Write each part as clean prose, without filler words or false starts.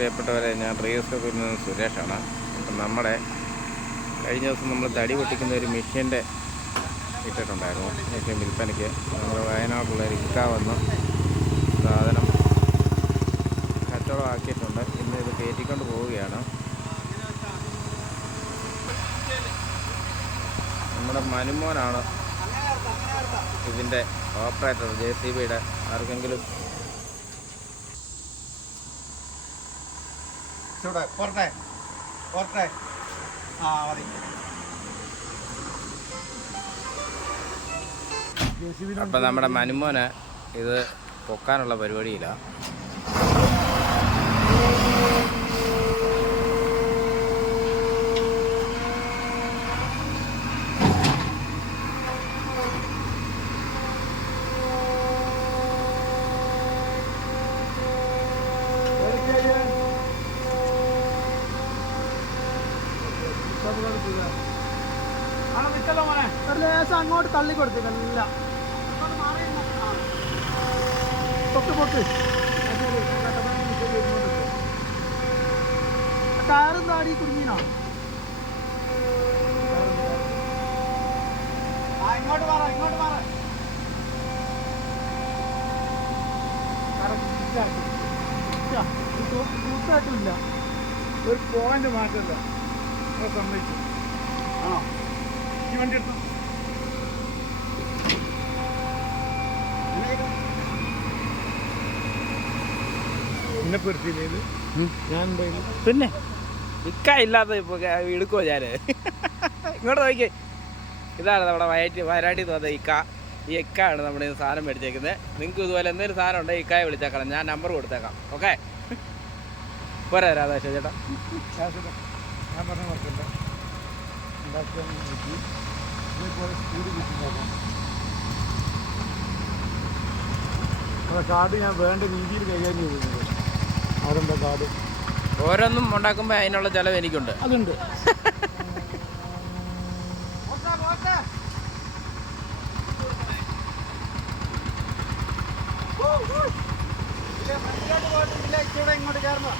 പ്രിയപ്പെട്ടവരെ, ഞാൻ റീസ്കോപ്പിൽ നിന്ന് സുരേഷാണ്. അപ്പം നമ്മുടെ കഴിഞ്ഞ ദിവസം നമ്മൾ തടി പൊട്ടിക്കുന്ന ഒരു മെഷീൻ്റെ ഇട്ടിട്ടുണ്ടായിരുന്നു. മെഷീൻ വിൽപ്പനയ്ക്ക് നമ്മുടെ വയനാട്ടിലുള്ള ഇക്ക വന്ന് സാധനം കച്ചവടമാക്കിയിട്ടുണ്ട്. ഇന്ന് ഇത് കയറ്റിക്കൊണ്ട് പോവുകയാണ്. നമ്മുടെ മനുമോനാണ് ഇതിൻ്റെ ഓപ്പറേറ്റർ. JCBയുടെ ആർക്കെങ്കിലും അപ്പം നമ്മുടെ മനുമോന് ഇത് പൊക്കാനുള്ള പരിപാടിയില്ല. അങ്ങോട്ട് തള്ളി കൊടുത്തു എല്ലാം പൊക്ക് ടയറും താടി കുടുങ്ങിനോ? ഇങ്ങോട്ട് മാറ കൂട്ടായിട്ടില്ല. ഒരു പോയിന്റ് മാറ്റല്ല. സമ്മതിച്ചു. ആണോ? ഈ വണ്ടി എടുത്തു. പിന്നെ ഇക്ക ഇല്ലാത്ത ഇപ്പൊ എടുക്കുമോ ഞാൻ? ഇങ്ങോട്ട് നോക്കിയേ, ഇതാണ് നമ്മുടെ വയനാട്ടിൽ തോന്നുന്നത് ഇക്ക. ഈ ഇക്കാണ് നമ്മുടെ സാധനം മേടിച്ചേക്കുന്നത്. നിങ്ങൾക്ക് ഇതുപോലെ എന്തെങ്കിലും സാധനം ഉണ്ടെങ്കിൽ ഇക്കായെ വിളിച്ചേക്കണം. ഞാൻ നമ്പർ കൊടുത്തേക്കാം. ഓക്കെ, പോരാ രാധാശ ചേട്ടാ? ഞാൻ പറഞ്ഞ നോക്കണ്ട. കാർഡ് ഞാൻ വേണ്ട രീതിയിൽ കൈകാര്യം ചെയ്യുന്നത്. അവരെന്താ കാർഡ് ഓരോന്നും ഉണ്ടാക്കുമ്പോൾ അതിനുള്ള ചെലവ് എനിക്കുണ്ട്. അതുണ്ട്. ഇങ്ങോട്ട് ചേർന്നോ?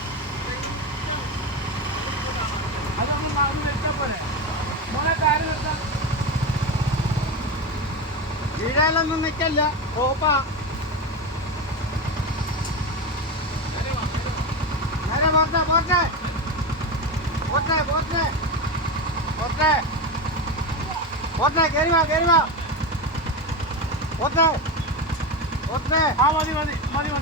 വീഴാലൊന്നും നിൽക്കല്ല. ഓപ്പാ മതി.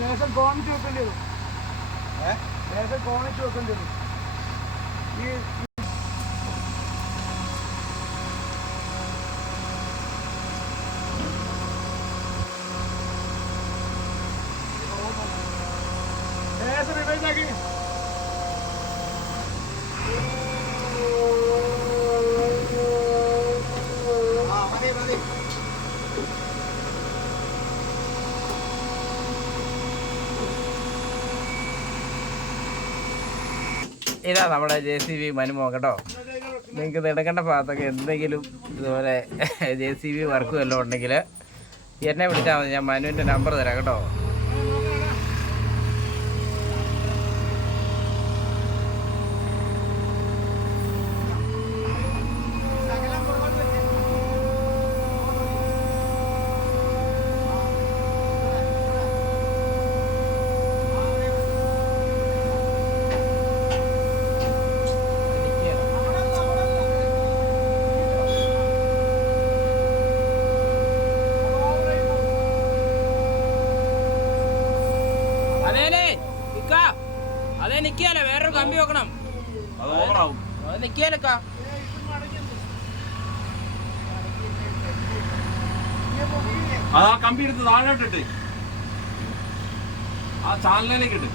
ലേശം കോണിച്ച് വെക്കേണ്ടി വരും. ലേശം കോണിച്ച് വെക്കേണ്ടി വരും. ഈ ലേശം റിവൈസ് ആക്കി. മതി. ഇതാ നമ്മുടെ JCB മനുമോ കേട്ടോ. നിങ്ങൾക്ക് ഇത് എടുക്കേണ്ട ഭാഗത്തൊക്കെ എന്തെങ്കിലും ഇതുപോലെ JCB വർക്കും എല്ലാം ഉണ്ടെങ്കിൽ എന്നെ വിളിച്ചാൽ മതി. ഞാൻ മനുവിൻ്റെ നമ്പർ തരാം കേട്ടോ. അതെ നിക്കാലേ, വേറൊരു കമ്പി വെക്കണം. അത് നിക്കാലക്ക. കമ്പി എടുത്ത് താഴോട്ടിട്ട് ആ ചാനലിലേക്ക് ഇട്ട്